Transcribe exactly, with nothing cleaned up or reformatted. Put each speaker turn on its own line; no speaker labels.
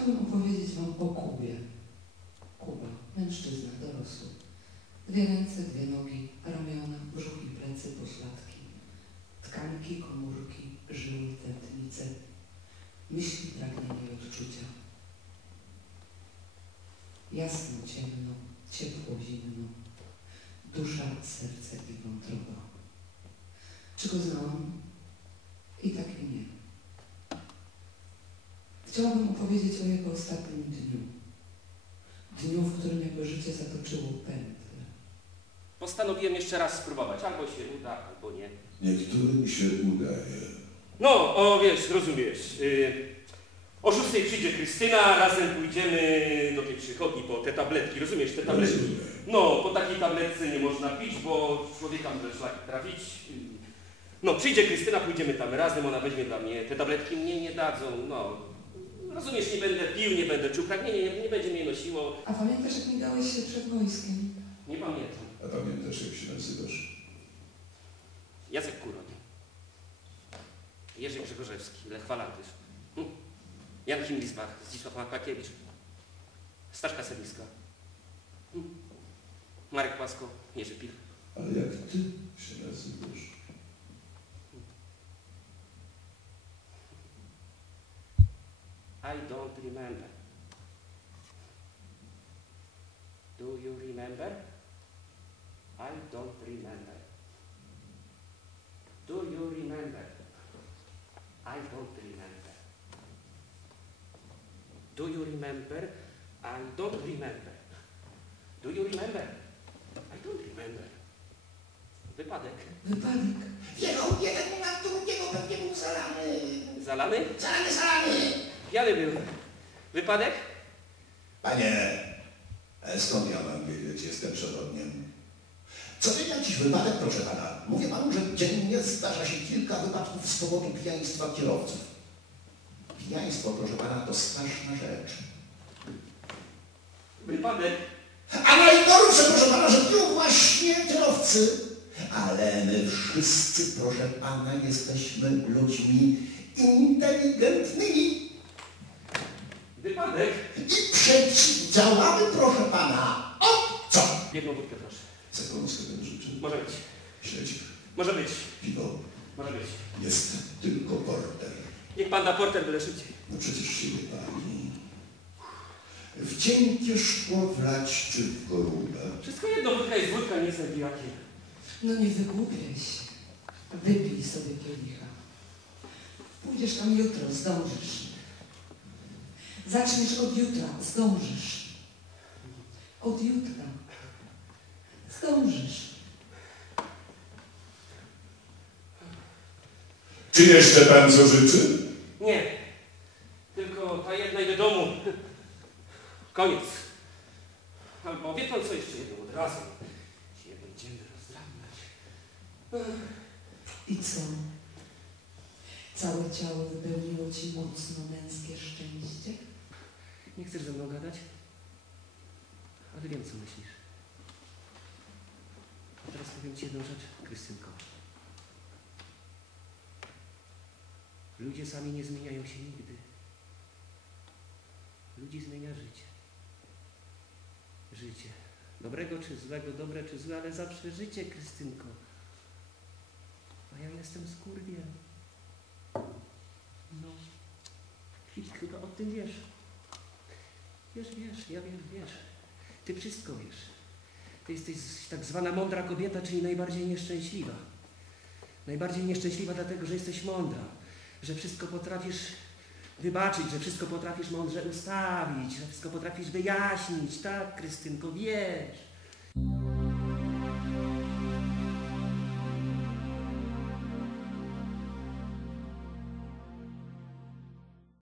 Chciałabym opowiedzieć wam o Kubie. Kuba, mężczyzna, dorosły. Dwie ręce, dwie nogi, ramiona, brzuch i plecy, pośladki. Tkanki, komórki, żyły, tętnice. Myśli, pragnienia i odczucia. Jasno, ciemno, ciepło, zimno. Dusza, serce i wątroba. Czy go znałam? I tak i nie. Chciałabym opowiedzieć o jego ostatnim dniu. Dniu, w którym jego życie zatoczyło pętlę.
Postanowiłem jeszcze raz spróbować. Albo się uda, albo nie.
Niektórym się udaje.
No, o wiesz, rozumiesz. Yy, o szóstej przyjdzie Krystyna, razem pójdziemy do tej przychodni po te tabletki. Rozumiesz, te tabletki?
Rozumiem.
No, po takiej tabletce nie można pić, bo człowieka może szlak trafić. No, przyjdzie Krystyna, pójdziemy tam razem, ona weźmie dla mnie. Te tabletki mnie nie dadzą, no. Rozumiesz, nie będę pił, nie będę czuł pragnienia, nie, nie będzie mnie nosiło.
A pamiętasz, jak migałeś się przed wojskiem?
Nie pamiętam.
A pamiętasz, jak się nazywasz?
Jacek Kuroń. Jerzy Grzegorzewski, Lech Walantysz. Hm. Jan Himlisbach, Zdzisław Maklakiewicz. Staszka Seliska. Hm. Marek Płasko, Jerzy Pich.
Ale jak ty się nazywasz?
I don't remember. Do you remember? I don't remember. Do you remember? I don't remember. Do you remember? I don't remember. Do you remember? I don't remember. Wypadek.
Wypadek.
Jechał jeden na drugiego, pewnie był zalany.
Zalany?
Zalany, zalany.
Pijany był. Wypadek?
Panie, e, skąd ja mam wiedzieć? Jestem przewodniem.
Co to jakiś wypadek, proszę pana? Mówię panu, że dziennie zdarza się kilka wypadków z powodu pijaństwa kierowców. Pijaństwo, proszę pana, to straszna rzecz.
Wypadek.
A najgorsze, proszę pana, że piją właśnie kierowcy. Ale my wszyscy, proszę pana, jesteśmy ludźmi inteligentnymi.
Wypadek.
I przeciwdziałamy, proszę pana. O co?
Jedną wódkę proszę.
Zakąskę bym życzył.
Może być.
Śledź.
Może być.
Piwo.
Może być.
Jest tylko porter.
Niech pan da porter byle szybciej.
No przecież siebie pani. W cienkie szkło wlać czy w korubę.
Wszystko jedno, wódka jest wódka, nie jestem pijakiem.
No nie wygłupiaj się. Wypij sobie kielicha. Pójdziesz tam jutro, zdążysz. Zaczniesz od jutra, zdążysz. Od jutra. Zdążysz.
Czy jeszcze pan co życzy?
Nie. Tylko ta jedna i do domu. Koniec. Albo wie pan co jeszcze jedno od razu. Się będziemy rozdrabniać.
I co? Całe ciało wypełniło ci mocno męskie szczęście?
Nie chcesz ze mną gadać? Ale wiem co myślisz. A teraz powiem ci jedną rzecz, Krystynko. Ludzie sami nie zmieniają się nigdy. Ludzi zmienia życie. Życie. Dobrego czy złego, dobre czy złe, ale zawsze życie, Krystynko. A ja jestem skurwiem. No. I chyba o tym wiesz. Wiesz, wiesz, ja wiem, wiesz. Ty wszystko wiesz. Ty jesteś tak zwana mądra kobieta, czyli najbardziej nieszczęśliwa. Najbardziej nieszczęśliwa dlatego, że jesteś mądra. Że wszystko potrafisz wybaczyć, że wszystko potrafisz mądrze ustawić, że wszystko potrafisz wyjaśnić. Tak, Krystynko, wiesz.